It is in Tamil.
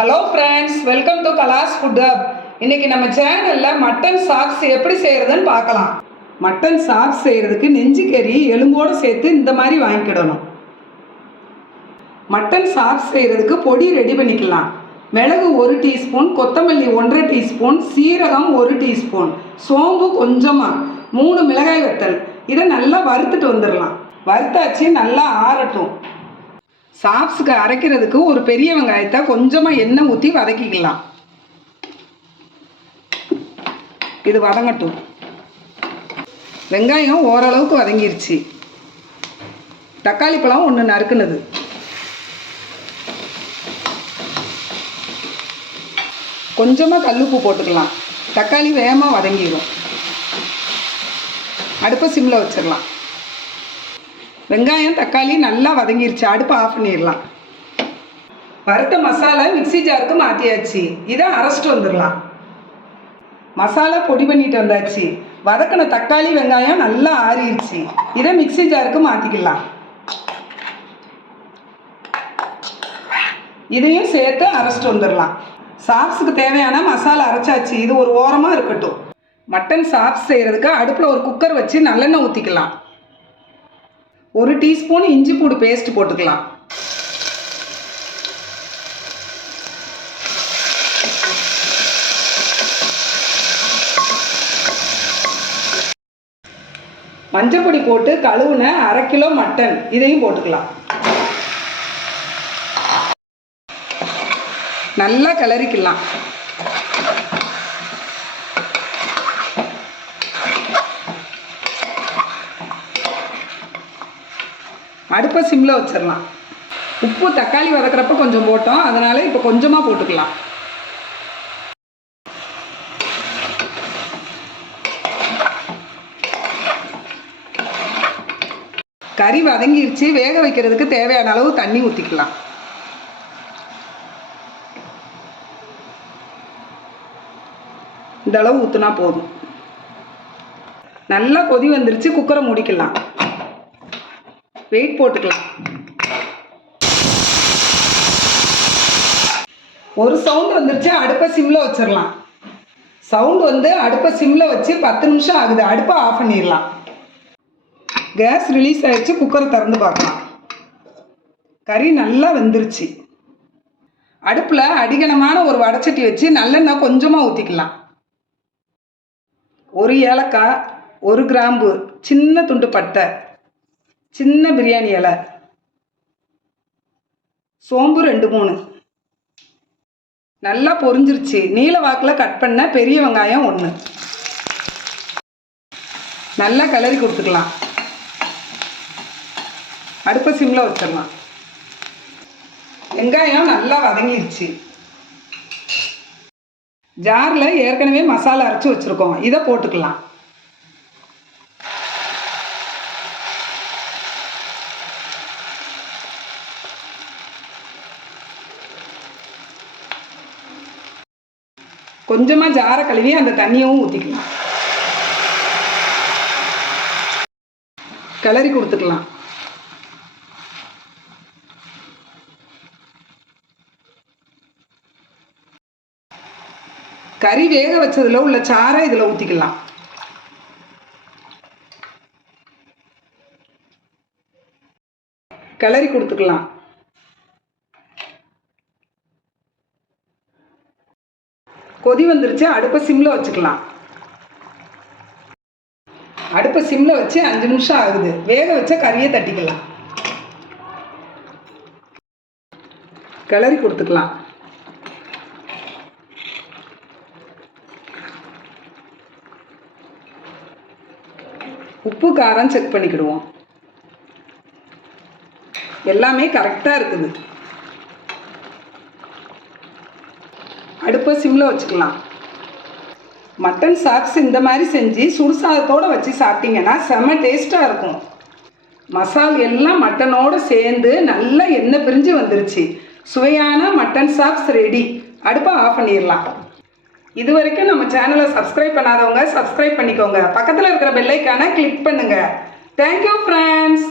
Hello friends welcome to Kala's food hub இன்னைக்கு நம்ம சேனலில் மட்டன் சாக்ஸ் எப்படி செய்கிறதுன்னு பார்க்கலாம். மட்டன் சாக்ஸ் செய்கிறதுக்கு நெஞ்சு கறி எலும்போடு சேர்த்து இந்த மாதிரி வாங்கிக்கிடணும். மட்டன் சாக்ஸ் செய்கிறதுக்கு பொடி ரெடி பண்ணிக்கலாம். மிளகு ஒரு டீஸ்பூன் கொத்தமல்லி ஒன்றரை டீஸ்பூன் சீரகம் ஒரு டீஸ்பூன் சோம்பு கொஞ்சமாக மூணு மிளகாய் வத்தல். இதை நல்லா வறுத்துட்டு வந்துடலாம். வறுத்தாச்சு நல்லா ஆறட்டும். சாப்ஸுக்கு அரைக்கிறதுக்கு ஒரு பெரிய வெங்காயத்தை கொஞ்சமாக எண்ணெய் ஊற்றி வதக்கிக்கலாம். இது வதங்கட்டும். வெங்காயம் ஓரளவுக்கு வதங்கிருச்சு. தக்காளி பழம் ஒன்று நறுக்குனது. கொஞ்சமாக கல்லுப்பு போட்டுக்கலாம். தக்காளி வேகமாக வதங்கிடும் அடுப்பை சிம்மில் வச்சிடலாம் வெங்காயம் தக்காளி நல்லா வதங்கிருச்சு. அடுப்பு ஆஃப் பண்ணிடலாம். வறுத்த மசாலா மிக்ஸி ஜாருக்கு மாற்றியாச்சு இதை அரைச்சிட்டு வந்துடலாம். மசாலா பொடி பண்ணிட்டு வந்தாச்சு. வதக்கின தக்காளி வெங்காயம் நல்லா ஆறிடுச்சு இதை மிக்ஸி ஜாருக்கு மாற்றிக்கலாம் இதையும் சேர்த்து அரைச்சிட்டு வந்துடலாம். சாப்ஸுக்கு தேவையான மசாலா அரைச்சாச்சு. இது ஒரு ஓரமாக இருக்கட்டும். மட்டன் சாப்ஸ் செய்கிறதுக்கு அடுப்பில் ஒரு குக்கர் வச்சு நல்லெண்ணெய் ஊற்றிக்கலாம் ஒரு டீஸ்பூன் இஞ்சி பூடு பேஸ்ட் போட்டுக்கலாம். மஞ்சப்பொடி போட்டு கழுவுன அரை கிலோ மட்டன் இதையும் போட்டுக்கலாம். நல்லா கிளறிக்கலாம். அடுப்பை சிம்மில் வச்சிடலாம் உப்பு தக்காளி வதக்கிறப்ப கொஞ்சம் போட்டோம். அதனால் இப்போ கொஞ்சமாக போட்டுக்கலாம். கறி வதங்கிருச்சு. வேக வைக்கிறதுக்கு தேவையான அளவு தண்ணி ஊற்றிக்கலாம் இந்த அளவு ஊற்றுனா போதும். நல்லா கொதி வந்துருச்சு. குக்கரை மூடிக்கலாம். வெயிட் போட்டுக்கலாம். ஒரு சவுண்ட் வந்துருச்சு அடுப்பை சிம்மில் வச்சிடலாம் சவுண்ட் வந்து அடுப்பை சிம்மில் வச்சு பத்து நிமிஷம் ஆகுது. அடுப்பை ஆஃப் பண்ணிடலாம் கேஸ் ரிலீஸ் ஆகிடுச்சு குக்கரை திறந்து பார்க்கலாம். கறி நல்லா வெந்துருச்சு. அடுப்பில் அடிகனமான ஒரு வடச்சட்டி வச்சு நல்லெண்ணெய் கொஞ்சமாக ஊற்றிக்கலாம் ஒரு ஏலக்காய் ஒரு கிராம்பு சின்ன துண்டு பட்டை சின்ன பிரியாணி இலை. சோம்பு ரெண்டு மூணு. நல்லா பொரிஞ்சிருச்சு. நீல வாக்கில் கட் பண்ண பெரிய வெங்காயம் ஒன்று நல்லா கிளறி கொடுத்துக்கலாம். அடுப்பை சிம்மில் வச்சிடலாம். வெங்காயம் நல்லா வதங்கிருச்சு. ஜாரில் ஏற்கனவே மசாலா அரைச்சி வச்சுருக்கோம். இதை போட்டுக்கலாம். கொஞ்சமாக ஜாரை கழுவி அந்த தண்ணியவும் ஊற்றிக்கலாம் கிளறி கொடுத்துக்கலாம். கறி வேக வச்சதுல உள்ள சாரை இதில் ஊற்றிக்கலாம் கிளறி கொடுத்துக்கலாம். கொதி வந்துருச்சு அடுப்பை சிம்மில் வச்சுக்கலாம். அடுப்பை சிம்மில் வச்சு அஞ்சு நிமிஷம் ஆகுது. வேக வச்ச கறியை தட்டிக்கலாம். கிளறி கொடுத்துக்கலாம். உப்பு காரம் செக் பண்ணிக்கிடுவோம். எல்லாமே கரெக்டாக இருக்குது. அடுப்பை சிம்மில் வச்சுக்கலாம். மட்டன் சாப்ஸ் இந்த மாதிரி செஞ்சு சுடுசாதத்தோடு வச்சு சாப்பிட்டீங்கன்னா செம டேஸ்ட்டாக இருக்கும். மசால் எல்லாம் மட்டனோடு சேர்ந்து நல்லா எண்ணெய் பிரிஞ்சு வந்துருச்சு. சுவையான மட்டன் சாப்ஸ் ரெடி அடுப்பை ஆஃப் பண்ணிடலாம். இது வரைக்கும் நம்ம சேனலை சப்ஸ்கிரைப் பண்ணாதவங்க சப்ஸ்கிரைப் பண்ணிக்கோங்க. பக்கத்தில் இருக்கிற பெல்லைக்கான கிளிக் பண்ணுங்கள் தேங்க்யூ ஃப்ரெண்ட்ஸ்